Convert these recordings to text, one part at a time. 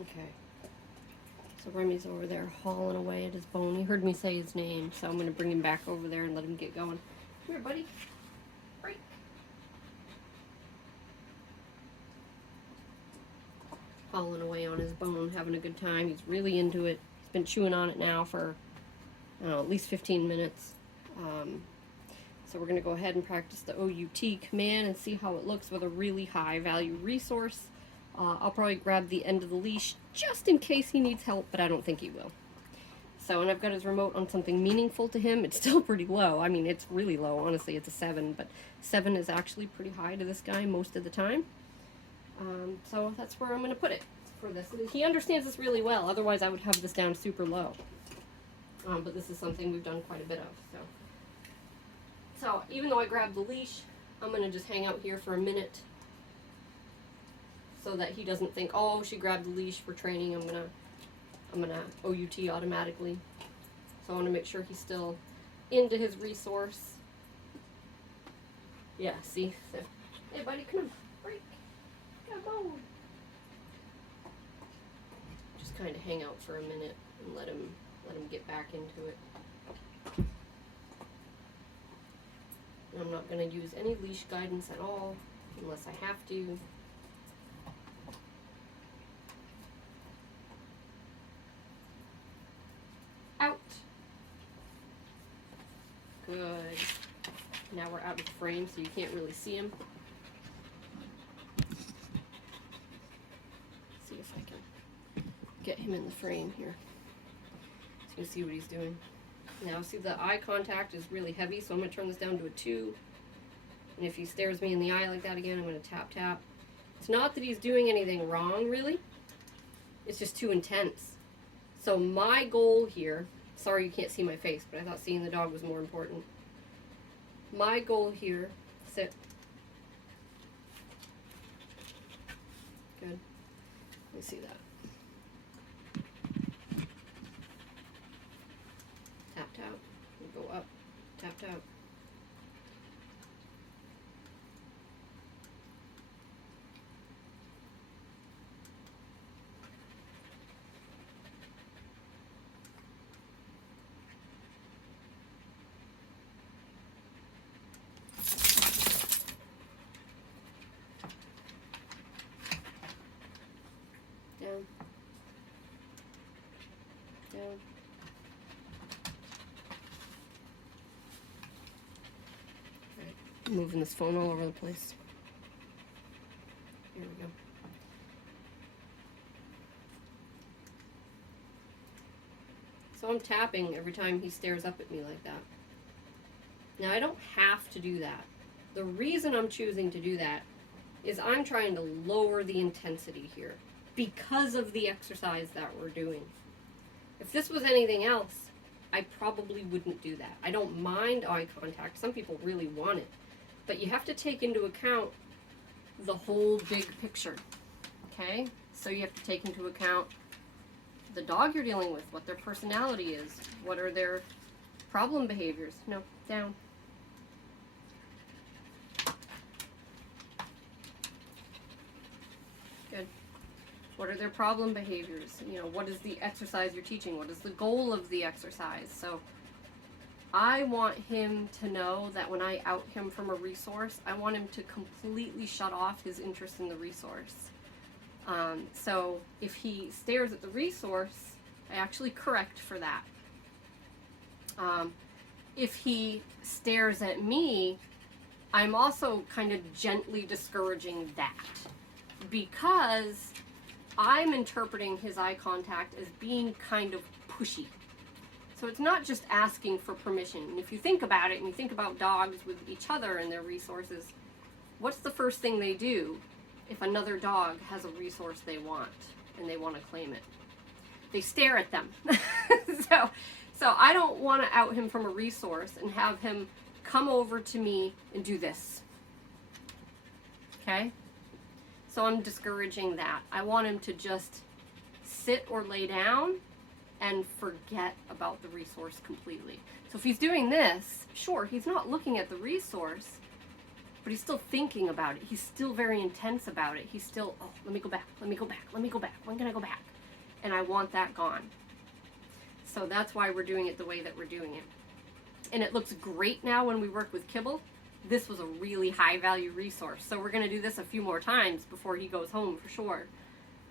Okay. So Remy's over there hauling away at his bone. He heard me say his name, so I'm going to bring him back over there and let him get going. Come here, buddy. Break. Hauling away on his bone, having a good time. He's really into it. He's been chewing on it now for, I don't know, at least 15 minutes. So we're going to go ahead and practice the OUT command and see how it looks with a really high value resource. I'll probably grab the end of the leash just in case he needs help, but I don't think he will. So, and I've got his remote on something meaningful to him. It's still pretty low. I mean, it's really low. Honestly, it's a 7, but 7 is actually pretty high to this guy most of the time. So that's where I'm going to put it for this. He understands this really well. Otherwise, I would have this down super low. But this is something we've done quite a bit of. So even though I grabbed the leash, I'm going to just hang out here for a minute so that he doesn't think, oh, she grabbed the leash for training. I'm gonna OUT automatically. So I want to make sure he's still into his resource. Yeah, see? So, hey, buddy, come on, break. Come on. Just kind of hang out for a minute and let him get back into it. And I'm not going to use any leash guidance at all unless I have to. Out. Good. Now we're out of the frame, so you can't really see him. See if I can get him in the frame here. So you can see what he's doing. Now, see, the eye contact is really heavy, so I'm going to turn this down to a 2. And if he stares me in the eye like that again, I'm going to tap, tap. It's not that he's doing anything wrong, really. It's just too intense. So my goal here, sorry you can't see my face, but I thought seeing the dog was more important. My goal here, sit. Good. Let me see that. Tap, tap. We go up. Tap, tap. Down. Down. Right. Moving this phone all over the place. Here we go. So I'm tapping every time he stares up at me like that. Now I don't have to do that. The reason I'm choosing to do that is I'm trying to lower the intensity here because of the exercise that we're doing. If this was anything else, I probably wouldn't do that. I don't mind eye contact. Some people really want it. But you have to take into account the whole big picture. Okay? So you have to take into account the dog you're dealing with, what their personality is, what are their problem behaviors. No, down. Good. What are their problem behaviors? You know, what is the exercise you're teaching? What is the goal of the exercise? So I want him to know that when I out him from a resource, I want him to completely shut off his interest in the resource. So if he stares at the resource, I actually correct for that. If he stares at me, I'm also kind of gently discouraging that because I'm interpreting his eye contact as being kind of pushy. So it's not just asking for permission. And if you think about it and you think about dogs with each other and their resources, what's the first thing they do if another dog has a resource they want and they want to claim it? They stare at them. So I don't want to out him from a resource and have him come over to me and do this. Okay? So I'm discouraging that. I want him to just sit or lay down and forget about the resource completely. So if he's doing this, sure, he's not looking at the resource, but he's still thinking about it. He's still very intense about it. He's still, oh, let me go back, let me go back, let me go back. When can I go back? And I want that gone. So that's why we're doing it the way that we're doing it. And it looks great now when we work with kibble. This was a really high value resource. So we're going to do this a few more times before he goes home for sure.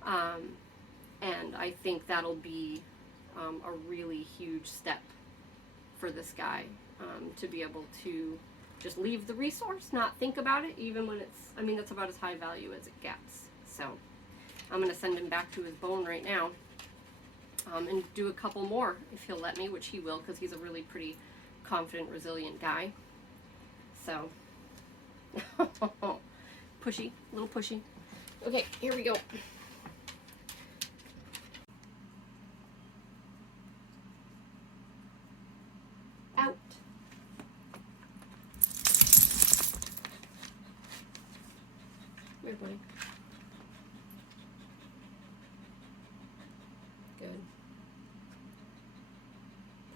And I think that'll be a really huge step for this guy, to be able to just leave the resource, not think about it, even when it's, I mean, that's about as high value as it gets. So I'm going to send him back to his bone right now, and do a couple more if he'll let me, which he will, because he's a really pretty confident, resilient guy. So, pushy, a little pushy. Okay, here we go. Out. Here, buddy. Good.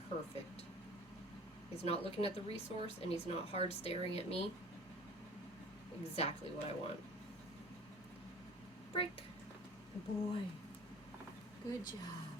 Perfect. He's not looking at the resource, and he's not hard staring at me. Exactly what I want. Break. Good boy. Good job.